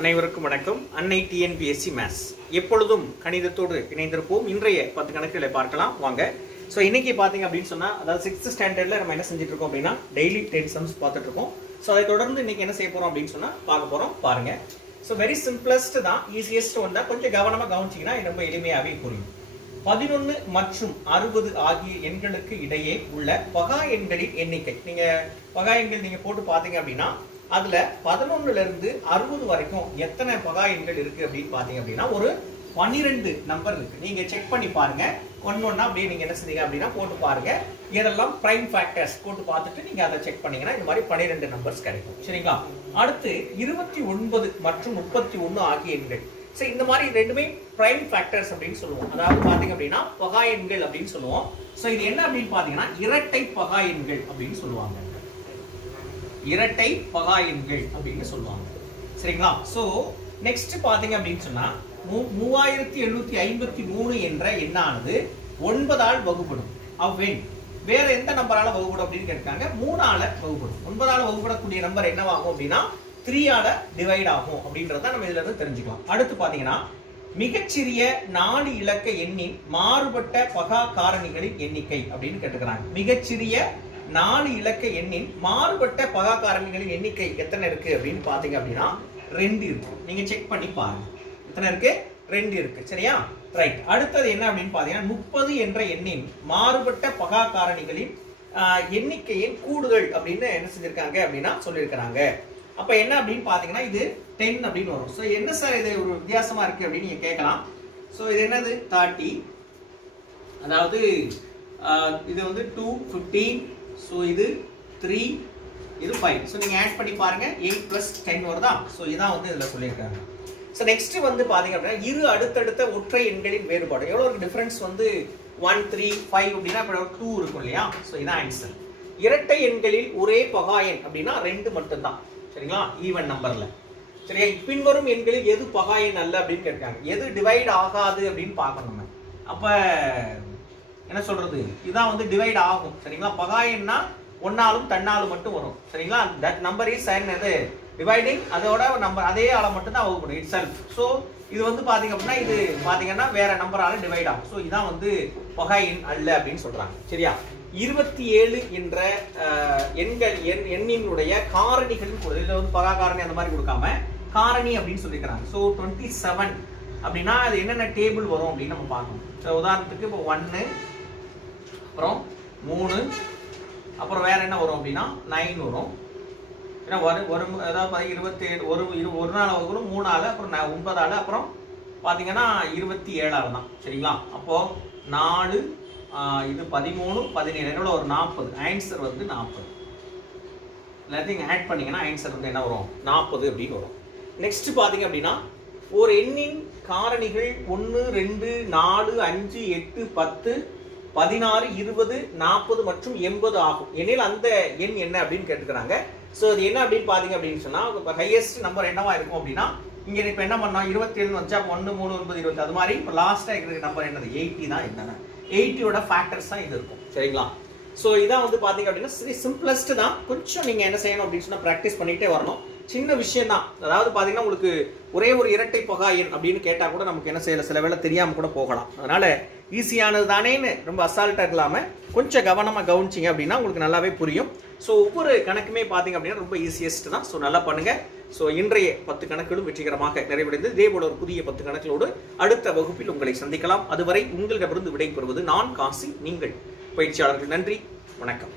அனைவருக்கும் வணக்கம். அன்னை Tnpsc மேத்ஸ் எப்பொழுதும் கணிதத்தோடு இணைந்திருப்போம். இன்றைய 10 கணக்குகளை பார்க்கலாம் வாங்க. ஸோ இன்னைக்கு பார்த்தீங்க அப்படின்னு சொன்னால், அதாவது 6th ஸ்டாண்டர்டில் நம்ம என்ன செஞ்சுட்டு இருக்கோம் அப்படின்னா டெய்லி 10 சம்ஸ் பார்த்துட்டு இருக்கோம். ஸோ அதை தொடர்ந்து இன்னைக்கு என்ன செய்ய போகிறோம் அப்படின்னு சொன்னால் பார்க்க போகிறோம். பாருங்க. ஸோ வெரி சிம்பிளஸ்ட் தான், ஈஸியஸ்ட் ஒன் தான். கொஞ்சம் கவனமாக கவனிச்சிங்கன்னா ரொம்ப எளிமையாகவே புரியும். 11 மற்றும் 60 ஆகிய எண்களுக்கு இடையே உள்ள பகா எண்களின் எண்ணிக்கை. நீங்க பகா எண்கள் நீங்க போட்டு பார்த்தீங்க அப்படின்னா அதுல 11ல இருந்து 60 வரைக்கும் எத்தனை பகா எண்கள் இருக்கு அப்படின்னு பாத்தீங்க அப்படின்னா ஒரு 12 நம்பர் இருக்கு. நீங்க செக் பண்ணி பாருங்க. ஒன்னொன்னா அப்படியே நீங்க என்ன செய்யுங்க அப்படின்னா போட்டு பாருங்க. இதெல்லாம் பிரைம் ஃபேக்டர்ஸ் போட்டு பார்த்துட்டு நீங்க அதை செக் பண்ணீங்கன்னா இந்த மாதிரி 12 நம்பர்ஸ் கிடைக்கும். சரிங்களா? அடுத்து 29 மற்றும் 31 ஆகிய எண்கள். ஸோ இந்த மாதிரி ரெண்டுமே பிரைம் ஃபேக்டர்ஸ் அப்படின்னு சொல்லுவோம். அதாவது பாத்தீங்க அப்படின்னா பகா எண்கள் அப்படின்னு சொல்லுவோம். ஸோ இது என்ன அப்படின்னு பாத்தீங்கன்னா இரட்டை பகா எண்கள் அப்படின்னு சொல்லுவாங்க. இரட்டை பகா எண்கள் அப்படின்னு சொல்லுவாங்க. சரிங்களா? சோ நெக்ஸ்ட் பாத்தீங்க அப்படின்னு சொன்னா 3753 என்ற எண்ணானது 9ஆல் வகுப்படும். அவ்வெண் வேற எந்த நம்பரால வகுப்படும் அப்படின்னு கேட்காங்க. 3ஆல வகுப்படும். 9ஆல வகுப்படக்கூடிய நம்பர் என்னவாகும் அப்படின்னா 3ஆல டிவைட் ஆகும் அப்படின்றத நம்ம இதுல இருந்து தெரிஞ்சுக்கலாம். அடுத்து பாத்தீங்கன்னா மிகச்சிறிய 4 இலக்க எண்ணின் மாறுபட்ட பகா காரணிகளின் எண்ணிக்கை அப்படின்னு கேட்டுக்கிறாங்க. மிகச்சிறிய 4 இலக்க எண்ணின் மாறுபட்ட பகா காரணிகளின் எண்ணிக்கை எத்தனை இருக்கு அப்படின்னு பாத்தீங்க அப்படின்னா 2 இருக்கு. நீங்க செக் பண்ணி பாருங்க. எத்தனை இருக்கு? 2 இருக்கு. சரியா? ரைட். அடுத்தது என்ன அப்படின்னு பாத்தீங்கன்னா 30 என்ற எண்ணின் மாறுபட்ட பகா காரணிகளின் எண்ணிக்கையின் கூடுதல் அப்படின்னு என்ன செஞ்சிருக்காங்க அப்படின்னா சொல்லியிருக்கிறாங்க. அப்ப என்ன அப்படின்னு பாத்தீங்கன்னா இது 10 அப்படின்னு வரும். சோ என்ன சார் இது ஒரு வித்தியாசமா இருக்கு அப்படின்னு நீங்க கேட்கலாம். சோ இது என்னது 30, அதாவது இது வந்து 2, 15, ஸோ இது 3, இது 5. ஸோ நீங்கள் ஆட் பண்ணி பாருங்க. 8 + 10 வருதா? ஸோ இதான் வந்து இதில் சொல்லியிருக்காங்க. ஸோ நெக்ஸ்ட் வந்து பார்த்தீங்க அப்படின்னா இரு அடுத்தடுத்த ஒற்றை எண்களின் வேறுபாடு எவ்வளோ இருக்கு? டிஃபரன்ஸ் வந்து 1, 3, 5 அப்படின்னா இப்போ 2 இருக்கும் இல்லையா? ஸோ இதான் ஆன்சர். இரட்டை எண்களில் ஒரே பகா எண் அப்படின்னா 2 மட்டும்தான். சரிங்களா? ஈவன் நம்பர்ல. சரியா? பின்வரும் எண்களில் எது பகா எண் அல்ல அப்படின்னு கேட்காங்க. எது டிவைட் ஆகாது அப்படின்னு பார்க்கணும். அப்ப என்ன சொல்றது? இதான் வந்து டிவைட் ஆகும். சரிங்களா? பகா எண்ணா ஒன்னாலும் தன்னாலும் மட்டும் வரும். சரிங்களா? தட் நம்பர் இஸ் எது டிவைடிங், அதோட நம்பர் அதே ஆளை மட்டும் தான் வகுப்படும் இட் செல்ஃப். ஸோ இது வந்து பாத்தீங்க அப்படின்னா இது பாத்தீங்கன்னா வேற நம்பரால டிவைட் ஆகும். ஸோ இதான் வந்து பகா எண் அல்ல அப்படின்னு சொல்றாங்க. சரியா? 27 என்ற எண்ணினுடைய காரணிகளின் கூட இதுல வந்து பகா காரணி அந்த மாதிரி கொடுக்காம காரணி அப்படின்னு சொல்லிக்கிறாங்க. ஸோ 27 அப்படின்னா அது என்னென்ன டேபிள் வரும் அப்படின்னு நம்ம பார்க்கணும். ஸோ உதாரணத்துக்கு இப்போ 1, அப்புறம் 3, அப்புறம் வேற என்ன வரும் அப்படின்னா 9 வரும். ஏன்னா அதாவது 27 ஒரு நாள் வரும் 3ஆல, அப்புறம் 9ஆல, அப்புறம் பாத்தீங்கன்னா 27ஆல தான். சரிங்களா? அப்போ 4, இது 13, 17 என்னோட ஒரு 40. ஆன்சர் வந்து 40. எல்லாத்தையும் ஆட் பண்ணீங்கன்னா ஆன்சர் வந்து என்ன வரும்? 40 அப்படின்னு வரும். நெக்ஸ்ட் பாத்தீங்க அப்படின்னா ஒரு எண்ணின் காரணிகள் 1, 2, 4, 5, 8, 10, 16, 20, 40 மற்றும் 80 ஆகும். எனில் அந்த எண் என்ன அப்படின்னு கேட்டுக்கிறாங்க. ஸோ அது என்ன அப்படின்னு பாத்தீங்க அப்படின்னு சொன்னா ஹையஸ்ட் நம்பர் என்னவா இருக்கும் அப்படின்னா இங்க இப்ப என்ன பண்ணோம் 27 வச்சா 1, 3, 9, 20 அது மாதிரி இப்ப லாஸ்டா இருக்கிற நம்பர் என்னது 80 தான். என்னன்னா 80யோட ஃபேக்டர்ஸ் தான் இது இருக்கும். சரிங்களா? ஸோ இதான் வந்து பாத்தீங்க அப்படின்னா சிம்பிளஸ்ட் தான். கொஞ்சம் நீங்க என்ன செய்யணும் அப்படின்னு சொன்னா பிராக்டிஸ் பண்ணிட்டே வரணும். சின்ன விஷயம் தான். அதாவது பாத்தீங்கன்னா உங்களுக்கு ஒரே ஒரு இரட்டை பகா எண் அப்படின்னு கேட்டா கூட நமக்கு என்ன செய்யல சில வேளை தெரியாம கூட போகலாம். அதனால ஈஸியானது தானேன்னு ரொம்ப அசால்ட்டா இல்லாம கொஞ்சம் கவனமா கவனிச்சிங்க அப்படின்னா உங்களுக்கு நல்லாவே புரியும். ஸோ ஒவ்வொரு கணக்குமே பாத்தீங்க அப்படின்னா ரொம்ப ஈஸியஸ்ட் தான். ஸோ நல்லா பண்ணுங்க. ஸோ இன்றைய 10 கணக்குகளும் வெற்றிகரமாக நிறைவடைந்து இதே போல ஒரு புதிய 10 கணக்குகளோடு அடுத்த வகுப்பில் உங்களை சந்திக்கலாம். அதுவரை உங்களிடமிருந்து விடைபெறுவது நான் காசி, நீங்கள் பயிற்சியாளர்கள். நன்றி, வணக்கம்.